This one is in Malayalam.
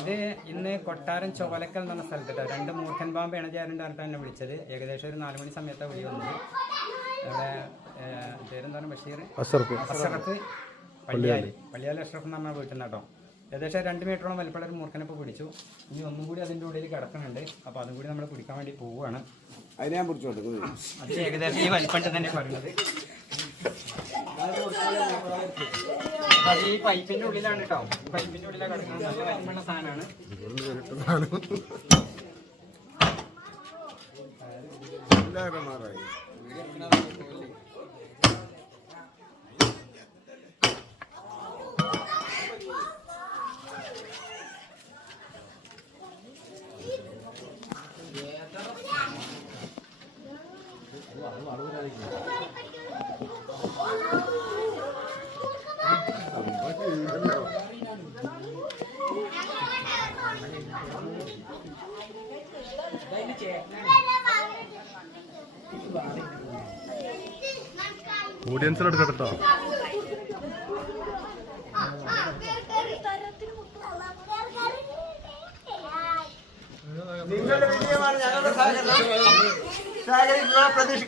ഇത് ഇന്ന് കൊട്ടാരം ചോലക്കൽ എന്ന് പറഞ്ഞ സ്ഥലത്തിട്ടോ 2 മൂർഖൻ പാമ്പ് ഇണചേരണ്ട് പറഞ്ഞിട്ട് എന്നെ വിളിച്ചത്. ഏകദേശം ഒരു 4 മണി സമയത്താണ് വിളി വന്നത്. അവിടെ പേരെന്താണ് ബഷീർ അഷറഫ് പള്ളിയാൽ അഷറഫ് എന്ന് പറഞ്ഞാൽ വീട്ടിൽ നിന്ന് കേട്ടോ. ഏകദേശം 2 മീറ്ററോളം വലിപ്പമുള്ള ഒരു മൂർഖനെ ഇപ്പോൾ പിടിച്ചു. ഇനി ഒന്നും കൂടി അതിൻ്റെ ഉള്ളിൽ കിടക്കുന്നുണ്ട്. അപ്പോൾ അതും കൂടി നമ്മൾ പിടിക്കാൻ വേണ്ടി പോവുകയാണ്. അത് ഏകദേശം ഈ വലിപ്പണ്ട് തന്നെ പറയുന്നത്. ഈ പൈപ്പിന്റെ ഉള്ളിലാണ് കേട്ടോ. പൈപ്പിന്റെ ഉള്ളിലാണ് കിടക്കുന്നത്. നല്ല വലിപ്പമുള്ള സാധനമാണ്. ഓഡിയൻസിലെടുക്കട്ടോ. നിങ്ങളുടെ വിജയമാണ് ഞങ്ങളുടെ പ്രതീക്ഷ.